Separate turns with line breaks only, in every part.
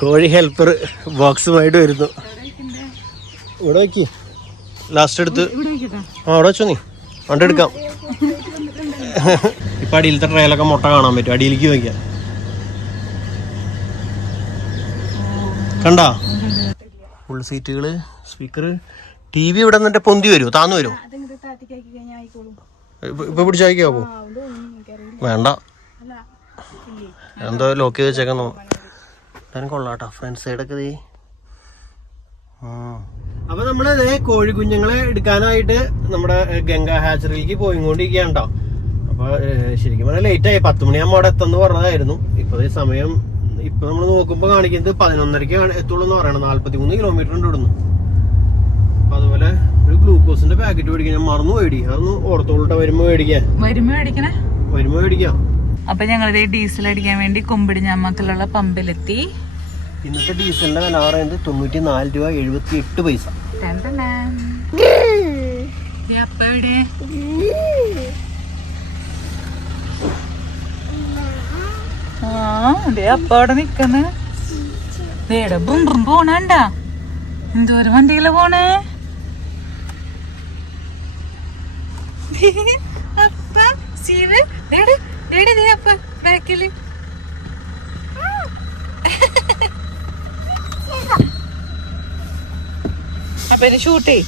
കോഴി ഹെൽപ്പർ ബോക്സുമായിട്ട് വരുന്നു. ഇവിടെ വെക്കി ലാസ്റ്റ് എടുത്ത്. ആ അവിടെ വെച്ചോ നീ. വണ്ടെടുക്കാം ഇപ്പൊ അടിയിലത്തെ ട്രയലൊക്കെ മുട്ട കാണാൻ പറ്റും. അടിയിലേക്ക് വയ്ക്കാം കണ്ടാ? ഫുൾ സീറ്റുകൾ സ്പീക്കർ ടി വി ഇവിടെ നിന്നിട്ട് പൊന്തി വരുമോ താന്നു വരുമോ ഇപ്പൊ- അത് എനിക്കറിയില്ല വേണ്ട. എന്തോ ലോക്ക് ചെയ്ത് വെച്ചേക്കാൻ കൊള്ളാട്ടോ. ഫ്രണ്ട് സൈഡൊക്കെ ദേ. അപ്പൊ നമ്മൾ കോഴി കുഞ്ഞുങ്ങളെ എടുക്കാനായിട്ട് നമ്മുടെ ഗംഗാ ഹാച്ചറിയിലേക്ക് പോയിക്കൊണ്ടിരിക്കുകയാണ് കേട്ടോ അപ്പൊ ശരിക്കും പറഞ്ഞാൽ ലേറ്റ് ആയി. പത്ത് മണിയാകുമ്പോൾ അവിടെ എത്തുമെന്ന് പറഞ്ഞതായിരുന്നു. ഇപ്പൊ ഈ സമയം ഇപ്പൊ നമ്മൾ നോക്കുമ്പോ കാണിക്കുന്നത് പതിനൊന്നരക്ക് എത്തുള്ളൂ എന്ന് പറയണം നാല്പത്തി മൂന്ന് കിലോമീറ്റർ ഉണ്ട് ഇവിടുന്ന്. അപ്പൊ അതുപോലെ ഗ്ലൂക്കോസിന്റെ പാക്കറ്റ് മേടിക്കാൻ ഞാൻ മറന്നു മേടിക്കാം അതൊന്ന് ഓർത്തോളിട്ട വരുമ്പോ മേടിക്കാൻ.
വരുമ്പോ മേടിക്കണേ?
വരുമ്പോ മേടിക്കാം.
അപ്പൊ ഞങ്ങളിത് ഡീസൽ അടിക്കാൻ വേണ്ടി കൊമ്പിടിഞ്ഞാമക്കലുള്ള പമ്പിലെത്തി.
ഇന്നത്തെ ഡീസലിന്റെ വില പറയുന്നത് തൊണ്ണൂറ്റി നാല് രൂപ എഴുപത്തി എട്ട് പൈസ
അപ്പ അവിടെ ബും പോണണ്ട. എന്തോരം വണ്ടിയില പോണേ? അപ്പ സീവ് ദേടെ ദേടെ ദേ അപ്പ ബാക്കിൽ. അപ്പൊ ഇത് ഷൂട്ടേ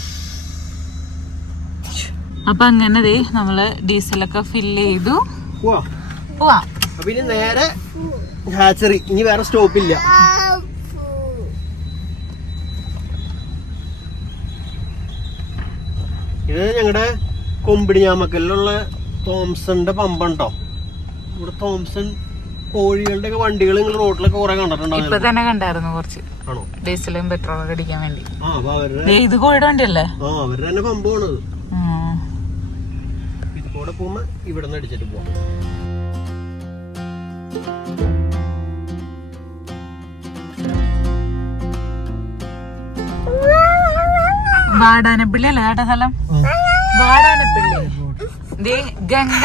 അപ്പൊ അങ്ങനെ ദേ നമ്മൾ ഡീസലൊക്കെ ഫില്ല് ചെയ്തു.
പിന്നെ പോവാ അപ്പൊ ഇനി നേരെ ഹാച്ചറി. ഇനി വേറെ സ്റ്റോപ്പ് ഇല്ല. ഇത് ഞങ്ങളുടെ കൊമ്പിടിഞ്ഞാമക്കലിലുള്ള തോംസന്റെ പമ്പുണ്ടോ? ഇവിടെ തോംസൺ കോഴികളുടെ ഒക്കെ വണ്ടികൾ നിങ്ങൾ റോഡിലൊക്കെ കുറെ ഇപ്പൊ
കണ്ടിട്ടുണ്ടാവും തന്നെ കണ്ടായിരുന്നു കുറച്ച്. ആണോ? ഡീസലും പെട്രോളും അടിക്കാൻ വേണ്ടി. ആ അപ്പൊ അവരുടെ ദേ ഇത് കോഴിയുടെ വണ്ടിയല്ലേ?
ആ അവരുടെ തന്നെ പമ്പാണ് ഉം. ഇത് കൂടെ പോകുമ്പോ ഇവിടെ നിന്ന് അടിച്ചിട്ട് പോവാം.
വാടാനപ്പള്ളി അല്ലേ? ചേട്ടാ സ്ഥലം? വാടാനപ്പള്ളി ഗംഗ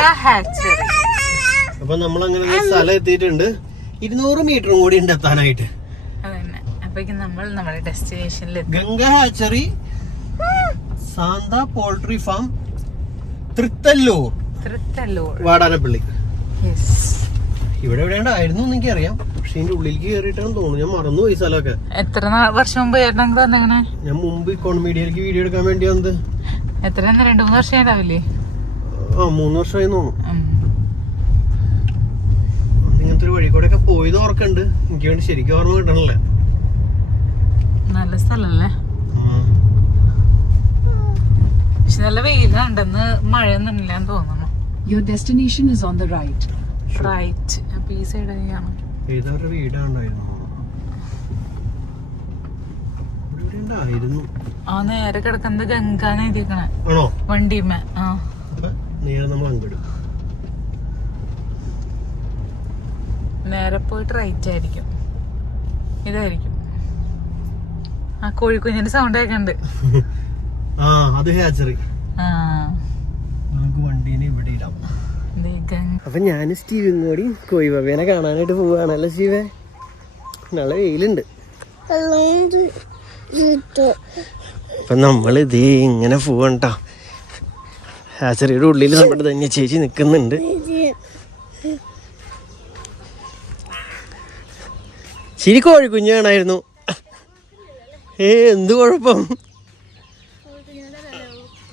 അപ്പൊ നമ്മൾ അങ്ങനെ സ്ഥലം എത്തിയിട്ടുണ്ട്. ഇരുന്നൂറ് മീറ്ററും കൂടി ഉണ്ട് എത്താനായിട്ട്.
നമ്മൾ നമ്മുടെ ഡെസ്റ്റിനേഷനിൽ
Ganga hatchery Santha poultry farm Thrithallur.
Thrithallur.
Vadanappally ഇവിടെ എവിടെയാണ്ടായിരുന്നു എനിക്ക് അറിയാം പക്ഷെ ഇതിന്റെ ഉള്ളിലേക്ക് കയറിയിട്ടാണെന്ന് തോന്നുന്നു. ഞാൻ മറന്നുപോയി സ്ഥലമൊക്കെ.
എത്ര വർഷം മുമ്പ്
ഞാൻ മുമ്പ് ഇക്കോണമീഡിയയിലേക്ക് വീഡിയോ എടുക്കാൻ വേണ്ടി വന്നത്.
എത്ര നേരം രണ്ടു മൂന്ന് വർഷം ആയിട്ടാവില്ലേ
ആ മൂന്ന് വർഷമായി തോന്നുന്നു. ഇങ്ങനത്തെ ഒരു വഴി കൂടെ ഒക്കെ പോയത് ഓർക്കുന്നുണ്ട് എനിക്ക് വേണ്ടി ശരിക്കും ഓർമ്മ കിട്ടണല്ലേ.
നല്ല സ്ഥലല്ലേ? പക്ഷെ നല്ല വെയിലുണ്ടെന്ന് മഴയൊന്നുമില്ലാന്ന് തോന്നുന്നു. Your destination is on the right. Right അപ്പൊ ഈ സൈഡ്
ഏതവരുടെ വീടാണ്ടായിരുന്നു? ഇവിടെ ഉണ്ടായിരുന്നു
ആ നേരെ കിടക്കുന്നത് ഗംഗാന്ന് ആണോ? വണ്ടിമേ. ആ.
അപ്പൊ നേരെ നമ്മൾ അങ്ങോട്ട്
നേരെ പോയിട്ട് റൈറ്റ് ആയിരിക്കും. ഇതായിരിക്കും. ആ കോഴിക്കുഞ്ഞിന്റെ സൗണ്ട് കേൾക്കണ്ട്
ആ അത് ഹാച്ചറി നമുക്ക് വണ്ടീനെ ഇവിടെ ഇടാം. അപ്പൊ ഞാൻ സ്റ്റീവും കൂടി കോഴിബാബേനെ കാണാനായിട്ട് പോവാണല്ലോ സ്റ്റീവേ. നല്ല വെയിലുണ്ട്. അപ്പൊ നമ്മൾ ഇതേ ഇങ്ങനെ പോവണ്ട. ഹാച്ചറിയുടെ ഉള്ളിൽ നമ്മുടെ തന്നെ ചേച്ചി നിൽക്കുന്നുണ്ട് ശരി കോഴി കുഞ്ഞു വേണമായിരുന്നു ഏ എന്ത് കുഴപ്പം?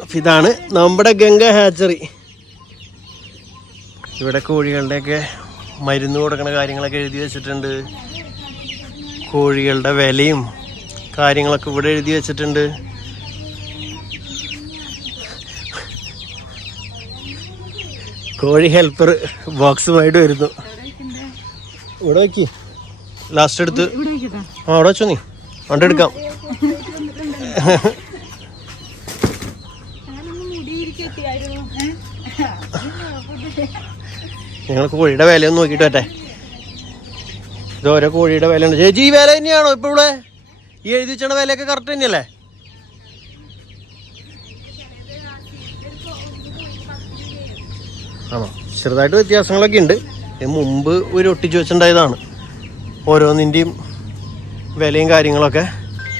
അപ്പൊ ഇതാണ് നമ്മുടെ ഗംഗ ഹാച്ചറി. ഇവിടെ കോഴികളുടെയൊക്കെ മരുന്ന് കൊടുക്കുന്ന കാര്യങ്ങളൊക്കെ എഴുതി വെച്ചിട്ടുണ്ട്. കോഴികളുടെ വിലയും കാര്യങ്ങളൊക്കെ ഇവിടെ എഴുതി വെച്ചിട്ടുണ്ട്. കോഴി ഹെൽപ്പർ ബോക്സുമായിട്ട് വരുന്നു. ഇവിടെ വയ്ക്കി ലാസ്റ്റ് എടുത്ത്. ആ അവിടെ വെച്ചോ നീ. വണ്ടെടുക്കാം ഞങ്ങൾ കോഴിയുടെ വിലയൊന്നും നോക്കിയിട്ട് പറ്റേ ഇത് ഓരോ കോഴിയുടെ വില ഉണ്ട് ചേച്ചി ഈ വില തന്നെയാണോ ഇപ്പൊ ഇവിടെ? ഈ എഴുതി വെച്ചണ വിലയൊക്കെ കറക്റ്റ് തന്നെയല്ലേ? ആണോ? ചെറുതായിട്ട് വ്യത്യാസങ്ങളൊക്കെ ഉണ്ട്. മുമ്പ് ഒരു ഒട്ടിച്ചു വെച്ചിട്ടുണ്ടായതാണ്. ഓരോന്നിന്റെയും വിലയും കാര്യങ്ങളൊക്കെ.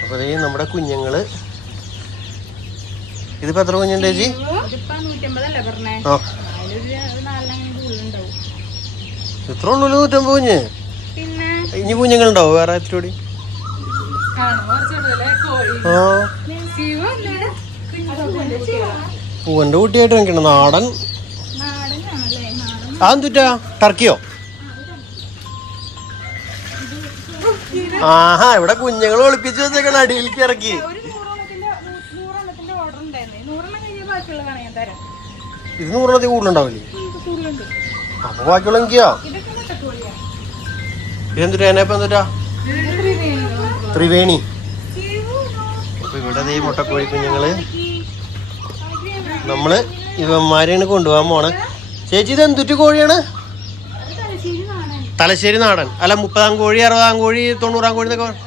അപ്പോൾ അതേ നമ്മുടെ കുഞ്ഞുങ്ങൾ. ഇതിപ്പോൾ എത്ര കുഞ്ഞുണ്ട് ചേച്ചി? ആ. ഇത്ര ഉള്ളൂ നൂറ്റമ്പത് കുഞ്ഞ്. പിന്നെ? ഇനി കുഞ്ഞുങ്ങളുണ്ടാവും? വേറെ എത്ര കൂടി? ആ. പൂവന്റെ കുട്ടിയായിട്ട് നിൽക്കണം. നാടൻ. അതെന്തുറ്റാ ടർക്കിയോ? ആഹാ ഇവിടെ കുഞ്ഞുങ്ങൾ ഒളിപ്പിച്ച് വെച്ചേക്കണ അടിയിലേക്ക് ഇറക്കി ഇത് നൂറിനകത്ത് കൂടുതലുണ്ടാവില്ലേ? അപ്പൊ ബാക്കിയുള്ള എനിക്കാ ഇതെന്തുട്ടാ എന്നെ ഇപ്പൊ എന്തുട്ടാ? ത്രിവേണി. അപ്പൊ ഇവിടെ ഈ മുട്ടക്കോഴി കുഞ്ഞുങ്ങൾ. നമ്മൾ ഇവന്മാരെയാണ് കൊണ്ടുപോകാൻ പോണേ. ചേച്ചി ഇത് എന്തുറ്റു കോഴിയാണ്? തലശ്ശേരി നാടൻ. തലശ്ശേരി നാടൻ അല്ല മുപ്പതാം കോഴി അറുപതാം കോഴി തൊണ്ണൂറാം കോഴി എന്നൊക്കെ നമ്മുടെ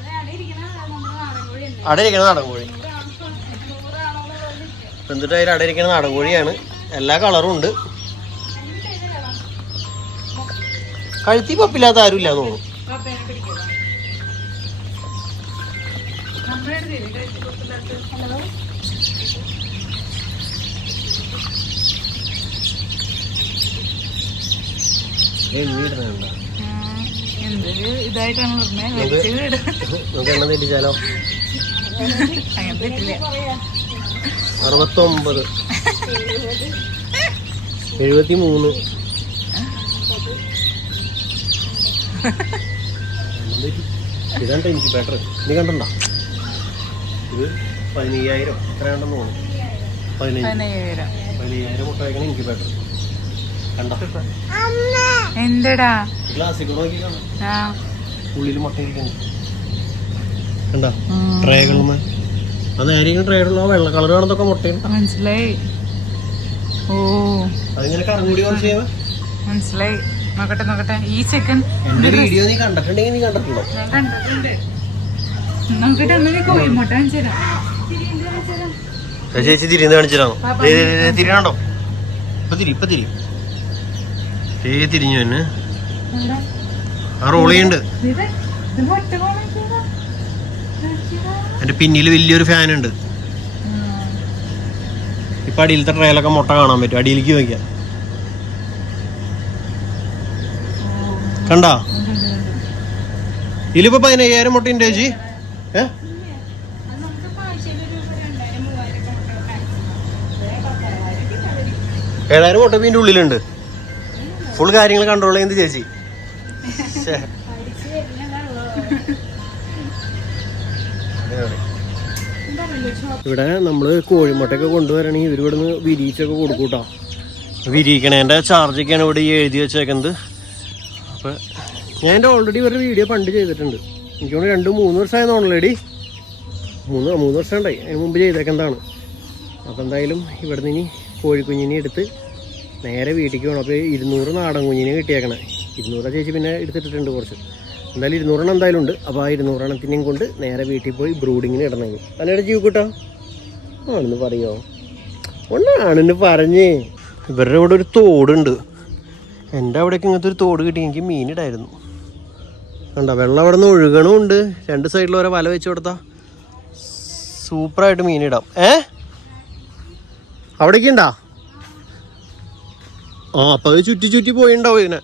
നാടൻ കോഴി. എന്തിട്ട് അതിൽ അവിടെ ഇരിക്കണ നാടൻ കോഴിയാണ്. എല്ലാ കളറും ഉണ്ട്. കഴുത്തി പപ്പില്ലാത്ത ആരും ഇല്ല തോന്നുന്നു ഹലോ
ഇതായിട്ടാണ് പറഞ്ഞത്
അറുപത്തൊമ്പത്. എഴുപത്തി മൂന്ന് ഇതാണ്ട എനിക്ക് ബെറ്റർ നീ കണ്ടണ്ട ഇത് പതിനയ്യായിരം. എത്രയാണെന്ന് തോന്നുന്നു? പതിനയ്യായിരം. പതിനയ്യായിരം. മുട്ട വയ്ക്കണം എനിക്ക് ബെറ്റർ കണ്ട? എന്തടാ? ഗ്ലാസ്സിൽ കൂടെ ഉള്ളിൽ മുട്ട ഇരിക്കുന്നു കണ്ട? ട്രേകളുമേ അത് ആരെങ്കിലും വെള്ള കളർ കാണുന്നതൊക്കെ മുട്ടയുണ്ട് മനസ്സിലായി. ഓ. അതിങ്ങനെ കറങ്ങൂടി കുറച്ച്
മനസ്സിലായി. നോക്കട്ടെ നോക്കട്ടെ. ഈ ചിക്കൻ
വീഡിയോ നീ കണ്ടിട്ടുണ്ടെങ്കിൽ നീ കണ്ടിട്ടുണ്ടോ? കണ്ടിട്ടുണ്ട്. ചേച്ചി തിരിന്ന് കാണിച്ചിട്ടാണോ തിരിയണോ ഇപ്പൊ തിരി ഇപ്പൊ തിരി. തേ തിരിഞ്ഞു തന്നെ ആ റോളിയുണ്ട്. എന്റെ പിന്നിൽ വലിയൊരു ഫാൻ ഉണ്ട്. ഇപ്പൊ അടിയിലത്തെ ട്രയലൊക്കെ മുട്ട കാണാൻ പറ്റും. അടിയിലേക്ക് നോക്കിയാ. കണ്ടാ? ഇതിലിപ്പോ പതിനയ്യായിരം മുട്ട ഉണ്ട് ചേച്ചി. ഏഴായിരം മുട്ട പിന്നെ ഉള്ളിലുണ്ട്. ഫുൾ കാര്യങ്ങൾ കൺട്രോൾ ചെയ്യുന്നത് ചേച്ചി. ഇവിടെ നമ്മൾ കോഴിമുട്ടയൊക്കെ കൊണ്ടുവരണമെങ്കിൽ ഇവർ ഇവിടെ നിന്ന് വിരിയിച്ചൊക്കെ കൊടുക്കൂട്ടോ. കേട്ടോ വിരിയിക്കണേന്റെ ചാർജൊക്കെയാണ് ഇവിടെ ഈ എഴുതി വെച്ചേക്കുന്നത്. അപ്പോൾ ഞാൻ എന്റെ ഓൾറെഡി ഇവരുടെ വീഡിയോ പണ്ട് ചെയ്തിട്ടുണ്ട്. എനിക്ക് രണ്ട് മൂന്ന് വർഷമായിരുന്നു ഓൾറെഡി മൂന്ന് മൂന്ന് വർഷം ഉണ്ടായി അതിന് മുമ്പ് ചെയ്തേക്കെന്താണ്. അപ്പോൾ എന്തായാലും ഇവിടെ നിന്ന് ഇനി കോഴിക്കുഞ്ഞിനെ എടുത്ത് നേരെ വീട്ടിലേക്ക് പോകണം അപ്പോൾ ഇരുന്നൂറ് നാടൻ കുഞ്ഞിനെ കിട്ടിയേക്കണേ. ഇരുന്നൂറ് ചേച്ചി പിന്നെ എടുത്തിട്ടിട്ടുണ്ട് കുറച്ച്. എന്തായാലും ഇരുന്നൂറെണ്ണം എന്തായാലും ഉണ്ട്. അപ്പോൾ ആ ഇരുന്നൂറെണ്ണത്തിനെയും കൊണ്ട് നേരെ വീട്ടിൽ പോയി ബ്രൂഡിങ്ങിന് ഇടണമെങ്കിൽ അല്ലേടെ ജീവക്കൂട്ടാ ആണെന്ന് പറയോ? ഒന്നാണെന്ന് പറഞ്ഞേ. ഇവരുടെ ഇവിടെ ഒരു തോടുണ്ട്. എന്റെ അവിടേക്ക് ഇങ്ങനത്തെ ഒരു തോട് കിട്ടി. എനിക്ക് മീനിടായിരുന്നു കണ്ട വെള്ളം അവിടെ നിന്ന് ഒഴുകണമുണ്ട്. രണ്ട് സൈഡിൽ ഓരോ വല വെച്ച് കൊടുത്താ. സൂപ്പറായിട്ട് മീനിടാം. ഏ? അവിടേക്ക് ഉണ്ടാ ആ അപ്പം അത് ചുറ്റി ചുറ്റി പോയിണ്ടാവും ഇതിനെ.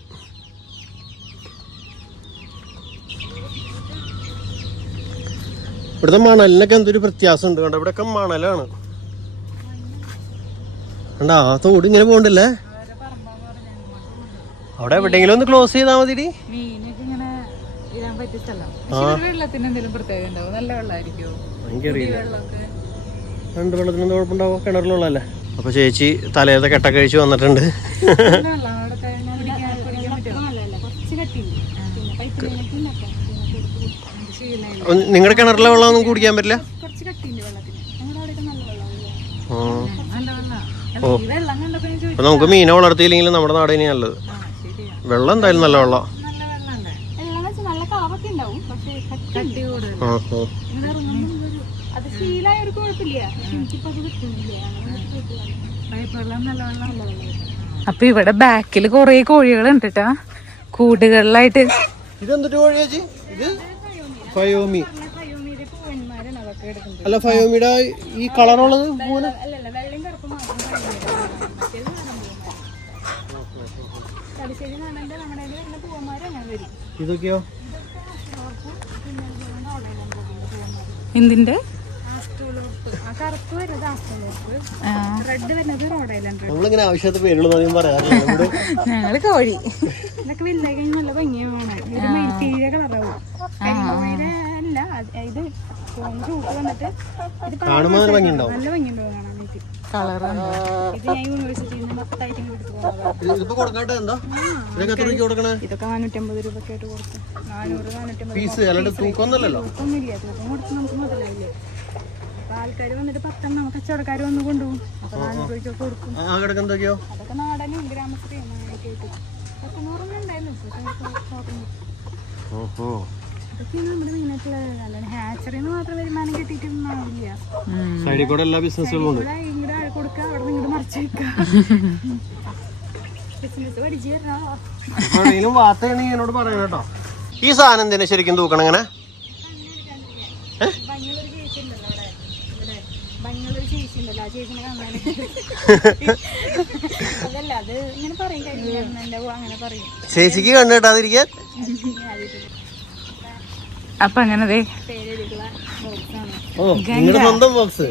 ഇവിടുത്തെ മണലിനൊക്കെ എന്തൊരു വ്യത്യാസമുണ്ട് കണ്ടോ ഇവിടെയൊക്കെ മണലാണ്. കണ്ടാ ആ തോട് ഇങ്ങനെ പോകണ്ടല്ലേ അവിടെ എവിടെയെങ്കിലും ഒന്ന് ക്ലോസ് ചെയ്താ മതി മീനൊക്കെ ഇങ്ങനെ
ഇടാൻ പറ്റിയ സ്ഥലം പക്ഷെ ഇവിടെ വെള്ളത്തിന് എന്തെങ്കിലും പ്രത്യേകത ഉണ്ടാവും? നല്ല വെള്ളമായിരിക്കുമോ എനിക്കറിയില്ല. വെള്ളമൊക്കെ?
രണ്ട് വെള്ളത്തിന് എന്താ കുഴപ്പമുണ്ടാവും കിണറിലുള്ളല്ലേ അപ്പൊ ചേച്ചി തലേത്തെ കെട്ട കഴിച്ച് വന്നിട്ടുണ്ട്. നിങ്ങളുടെ കിണറിലെ വെള്ളം ഒന്നും കുടിക്കാൻ പറ്റില്ല? ഓ. അപ്പൊ നമുക്ക് മീനെ വളർത്തിയില്ലെങ്കിലും നമ്മുടെ നാട് ഇനി നല്ലത്. വെള്ളം എന്തായാലും നല്ല വെള്ളം നല്ല
വെള്ളമല്ലേ വെള്ളം വെച്ചാൽ നല്ല കളറൊക്കെ ഉണ്ടാവും പക്ഷേ കട്ടി കട്ടി കൂടുതൽ ആ ആ. ഇങ്ങനെ ഇറങ്ങുമ്പോൾ ഒരു അത് ഒരു കുഴപ്പമില്ല. കിട്ടുന്നില്ല. അപ്പൊ ഇവിടെ ബാക്കിൽ കൊറേ കോഴികളുണ്ട് കേട്ടാ കൂടുകളിലായിട്ട്.
ഇതെന്തൊരു കോഴിയാ ഇത് ഫയോമി. അല്ല ഫയോമിയുടെ ഈ കളറുള്ളത് ഇതൊക്കെയോ? ഐലൻഡ് നമ്മളിങ്ങനെ ആവശ്യത്തെ പേരുകൾ പറയാറില്ല.
ഞങ്ങൾ കോഴി. നല്ല ഭംഗിയാണ്
ഇത് കാണുമ്പോൾ നല്ല ഭംഗിയുണ്ടാവും.
നല്ല ഭംഗിയുണ്ടാവും ഇതൊക്കെ നാനൂറ്റമ്പത് രൂപയ്ക്ക് ആയിട്ട് കൊടുത്തു.
നാനൂറ് നാനൂറ്റമ്പത് പീസ്. അല്ലാണ്ട് തൂക്കം കൊടുത്ത് നമുക്ക്
മുതലായില്ല? ആൾക്കാർ വന്നിട്ട് പത്തെണ്ണം കച്ചവടക്കാർ വന്ന് കൊണ്ടുപോകും. അപ്പൊ നാനൂറ്
രൂപയ്ക്ക് കൊടുക്കും.
അതൊക്കെ നാടനും ഗ്രാമശ്രീയും അങ്ങനെയൊക്കെ ആയിട്ട്. പത്തുനൂറൊന്നും ഉണ്ടായിരുന്നു ഓഹോ.
അതൊക്കെയാണ് നമ്മുടെ മെയിനായിട്ടുള്ള അല്ലാതെ ഹാച്ചറിന്ന് മാത്രം വരുമാനം കിട്ടിയിട്ടൊന്നും ആവില്ല. സൈഡിൽ കൂടെ എല്ലാ ബിസിനസ്സുകളും ഉണ്ട്. ഇങ്ങോട്ട് കൊടുക്കുക അവിടെ നിന്ന് ഇങ്ങോട്ട് മറിച്ച് വെക്കുക ബിസിനസ് പഠിച്ചു തരാം എപ്പോഴെങ്കിലും വാർത്തയാണെങ്കിൽ എന്നോട് പറയണം കേട്ടോ. ഈ സാധനം എന്തിനാ ശരിക്കും തൂക്കണം ഇങ്ങനെ? ഭംഗിയുള്ളൊരു ചേച്ചി ഉണ്ടല്ലോ അവിടെ. ഇവിടെ ഭംഗിയുള്ളൊരു ചേച്ചി ഉണ്ടല്ലോ ആ ചേച്ചിനെ കാണാനൊക്കെ അതല്ല അത് ഇങ്ങനെ പറയും കഴിഞ്ഞ അങ്ങനെ പറയും. ചേച്ചിക്ക് കണ്ണു കിട്ടാതിരിക്കാൻ? അപ്പൊ അങ്ങനെ നിങ്ങളുടെ സ്വന്തം ബോക്സ്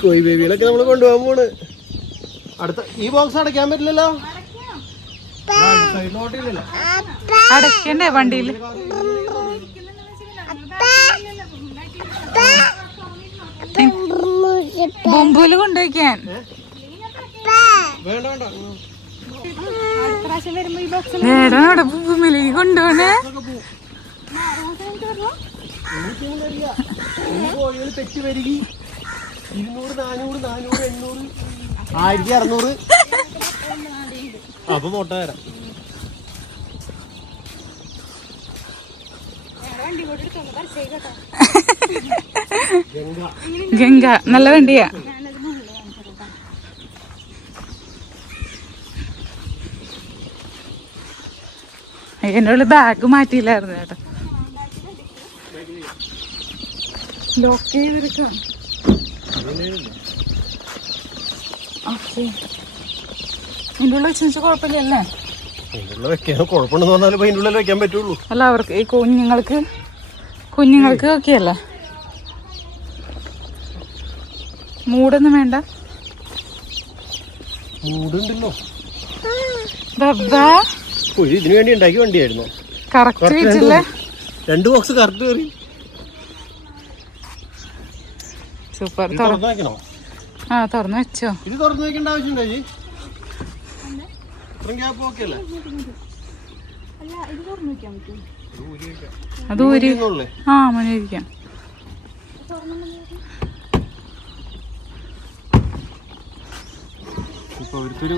കോയി ബേബികളൊക്കെ കൊണ്ടുപോകാൻ പോണ്. അടുത്ത ഈ ബോക്സ് അടയ്ക്കാൻ പറ്റില്ലല്ലോ?
അടയ്ക്കണ്ടേ വണ്ടിയിൽ ബൊമ്പൂൽ കൊണ്ടുവയ്ക്കാൻ വേണ്ട കൊണ്ടുപോയിക്കാൻ. ഭൂമിയിലേക്ക് കൊണ്ടുപോണേ
ഇരുന്നൂറ് നാനൂറ് നാനൂറ് എണ്ണൂറ് ആയിരത്തി അറുന്നൂറ് അപ്പൊ തരാം
വണ്ടി ഗംഗ. നല്ല വണ്ടിയാ. എന്റെ ഉള്ളിൽ ബാഗ് മാറ്റിയില്ലായിരുന്നു ചേട്ടാ ലോക്ക് ചെയ്തെടുക്കാം ഓക്കെ എന്റെ ഉള്ളിൽ വെച്ച് കുഴപ്പമില്ലല്ലേ? അല്ല അവർക്ക് ഈ കുഞ്ഞുങ്ങൾക്ക് കുഞ്ഞുങ്ങൾക്ക് ഓക്കെ അല്ലേ മൂടൊന്നും വേണ്ട.
മൂടുണ്ടല്ലോ. ഇതിനു വേണ്ടി ഉണ്ടാക്കിയ വണ്ടിയായിരുന്നു.
കറക്റ്റ് വെച്ചില്ലേ
രണ്ട് ബോക്സ് കറക്റ്റ് കയറി. സൂപ്പർ ഇത് തുറന്നു വെക്കണോ?
ആ തുറന്നു വെച്ചോ.
ഇത് തുറന്നു വെക്കേണ്ട ആവശ്യമുണ്ടോ ഇത്രയും ഗ്യാപ്പ് ഓക്കെ അല്ലേ?
അത് ഊരി ആ മനിരിക്കാം
അവർക്കൊരു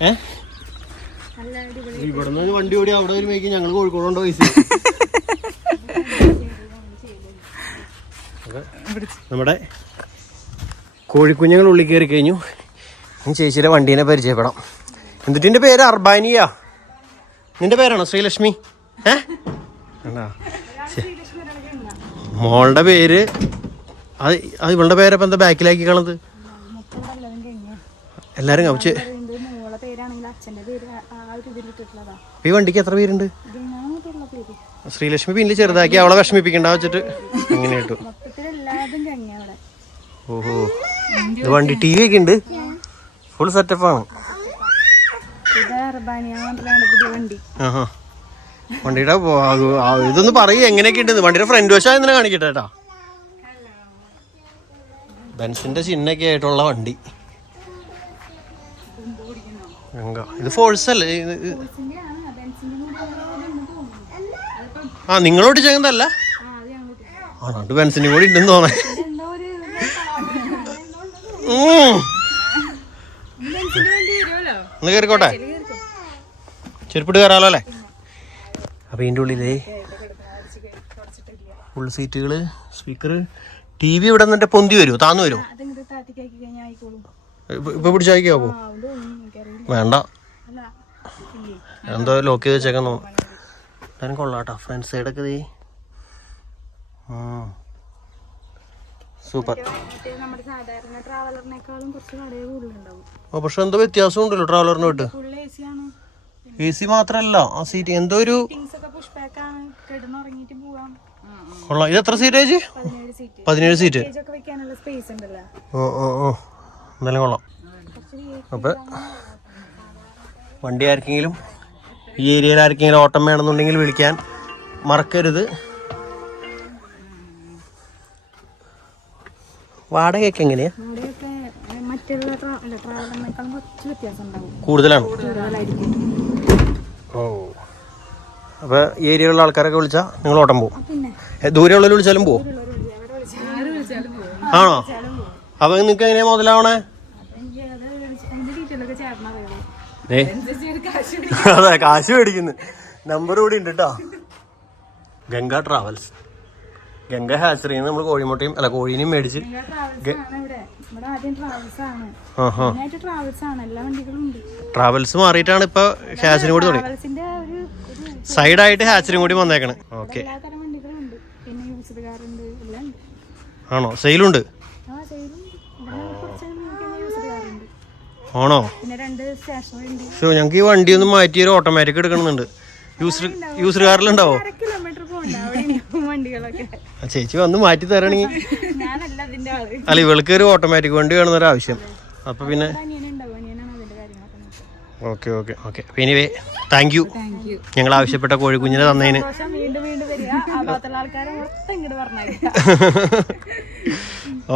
ഏ? നല്ല അടിപൊളി ഇവിടെ വണ്ടി ഓടി അവിടെ വരുമ്പോഴേക്കും ഞങ്ങൾ കോഴിക്കോട് കൊണ്ടോ പൈസ. നമ്മുടെ കോഴിക്കുഞ്ഞുങ്ങൾ ഉള്ളിൽ കയറി കഴിഞ്ഞു. ചേച്ചിയുടെ വണ്ടീനെ പരിചയപ്പെടാം. എന്നിട്ട് എന്റെ പേര് അർബാനിയ? നിന്റെ പേരാണോ ശ്രീലക്ഷ്മി? ഏ. മോളുടെ പേര്? അത് അത് ഇവളുടെ പേരപ്പം എന്താ ബാക്കിലാക്കി കളത് മൊത്തം വല്ലതും കഴിഞ്ഞ എല്ലാരും കവിച്ച് എന്റെ മോളെ പേരാണെങ്കിൽ അച്ഛന്റെ പേര് ആ- ആ ഒരു കവിച്ച് ഈ വണ്ടിക്ക് എത്ര പേരുണ്ട്? ശ്രീലക്ഷ്മി പിന്നെ ചെറുതാക്കി അവളെ വിഷമിപ്പിക്കണ്ട വെച്ചിട്ട് അങ്ങനെ ഇട്ടു. ഓഹോ. ഇത് വണ്ടി ടി വി ഒക്കെ ഉണ്ട്. ഫുൾ സെറ്റപ്പാണ് ആണ്. വണ്ടിയുടെ ഇതൊന്ന് പറയൂ എങ്ങനെയൊക്കെ ഉണ്ട് വണ്ടിയുടെ ഫ്രണ്ട് വശം ഇന്നലെ കാണിക്കട്ടെ കേട്ടാ. ബെൻസിന്റെ ചിഹ്നൊക്കെ ആയിട്ടുള്ള വണ്ടി. ഇത് ഫോഴ്സ് അല്ലേ? ആ നിങ്ങളോട് ചെയ്യുന്നതല്ല? ആണോ അത് ബെൻസിന്റെ കൂടി ഉണ്ടെന്ന് തോന്നേ ഒന്ന് കയറിക്കോട്ടെ ചെരുപ്പിട്ട് കയറാലോ അല്ലേ? അപ്പം ഇതിന്റെ ഉള്ളിലേ ഫുൾ സീറ്റുകൾ സ്പീക്കർ ടി വി ഇവിടെ നിന്നിട്ട് പൊന്തി വരുമോ താന്നു വരുമോ ഇപ്പൊ എനിക്കറിയില്ല വേണ്ട. എന്തോ ലോക്ക് ചെയ്ത് വെച്ചേക്കാൻ തോന്നും എന്തായാലും കൊള്ളാട്ടോ. ഫ്രണ്ട് സൈഡൊക്കെ ഇതേ സൂപ്പർ ഓ പക്ഷെ എന്തോ വ്യത്യാസം ഉണ്ടല്ലോ ട്രാവലറിന് വിട്ട് എ സി മാത്രല്ല ആ സീറ്റ് എന്തോ ഒരു കൊള്ളാം. ഇത് എത്ര സീറ്റ് ചേച്ചി പതിനേഴ് സീറ്റ് സ്റ്റേജ് ഓ ഓ ഓ. എന്തായാലും കൊള്ളാം. അപ്പം വണ്ടി ആർക്കെങ്കിലും ഈ ഏരിയയിൽ ആർക്കെങ്കിലും ഓട്ടം വേണമെന്നുണ്ടെങ്കിൽ വിളിക്കാൻ മറക്കരുത്. വാടകയൊക്കെ എങ്ങനെയാ? കൂടുതലാണ്. ഓ. അപ്പോൾ ഈ ഏരിയയിലുള്ള ആൾക്കാരൊക്കെ വിളിച്ചാ നിങ്ങൾ ഓട്ടം പോകും ദൂരെയുള്ളവർ വിളിച്ചാലും പോകും ആണോ? അപ്പോൾ നിങ്ങൾക്ക് എങ്ങനെയാ മുതലാവണേ എനിക്ക് അത് വിളിച്ച്- അതിന്റെ ഡീറ്റെയിൽ ഒക്കെ ചേട്ടൻ അറിയാം ദേ. അതെ കാശ് മേടിക്കുന്നു. നമ്പർ കൂടി ഉണ്ട് കേട്ടോ ഗംഗ ട്രാവൽസ് ഗംഗ ഹാച്ചറിയിൽ നമ്മൾ കോഴിമുട്ടയും അല്ല കോഴീനെയും മേടിച്ച് ട്രാവൽസ് മാറിയിട്ടാണ് ഇപ്പൊ ഹാച്ചറിയും കൂടി തുടങ്ങി. സൈഡായിട്ട് ഹാച്ചറിയും കൂടി വന്നേക്കണ്. ഓക്കെ ആണോ? തരം വണ്ടികളും ഉണ്ട് പിന്നെ യൂസ്ഡ് കാർ ഉണ്ട് എല്ലാം ഉണ്ട് ആണോ സെയിലുണ്ട് ആ സെയിലും ഇവിടെ കുറച്ച് യൂസ്ഡ് കാർ ഉണ്ട് ആണോ? സോ ഷോ ഞങ്ങൾക്ക് ഈ വണ്ടി ഒന്ന് മാറ്റി ഒരു ഓട്ടോമാറ്റിക് എടുക്കണമെന്നുണ്ട്. യൂസർ യൂസർ കാറിലുണ്ടാവോ? ചേച്ചി വന്ന് മാറ്റി തരണെങ്കിൽ അല്ല ഇവൾക്ക് ഒരു ഓട്ടോമാറ്റിക് വണ്ടി വേണമെന്നൊരു ആവശ്യം. അപ്പൊ പിന്നെ okay okay okay. Anyway thank you ഞങ്ങൾ ആവശ്യപ്പെട്ട കോഴിക്കുഞ്ഞിനെ തന്നതിന്.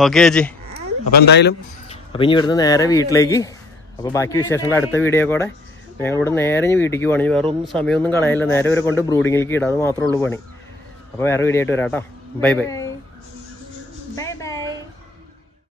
ഓക്കെ ചേച്ചി. അപ്പോൾ എന്തായാലും അപ്പോൾ ഇനി ഇവിടുന്ന് നേരെ വീട്ടിലേക്ക് അപ്പോൾ ബാക്കി വിശേഷങ്ങൾ അടുത്ത വീഡിയോ കൂടെ. ഞങ്ങളിവിടെ നേരെ വീട്ടിലേക്ക് പോകണം വേറെ ഒന്നും സമയമൊന്നും കളയാനില്ല. നേരെ വരെ കൊണ്ട് ബ്രൂഡിങ്ങിലേക്ക് ഇടാം. അത് മാത്രമേ ഉള്ളൂ പണി. അപ്പോൾ വേറെ വീഡിയോ ആയിട്ട് വരാം കേട്ടോ ബൈ ബൈ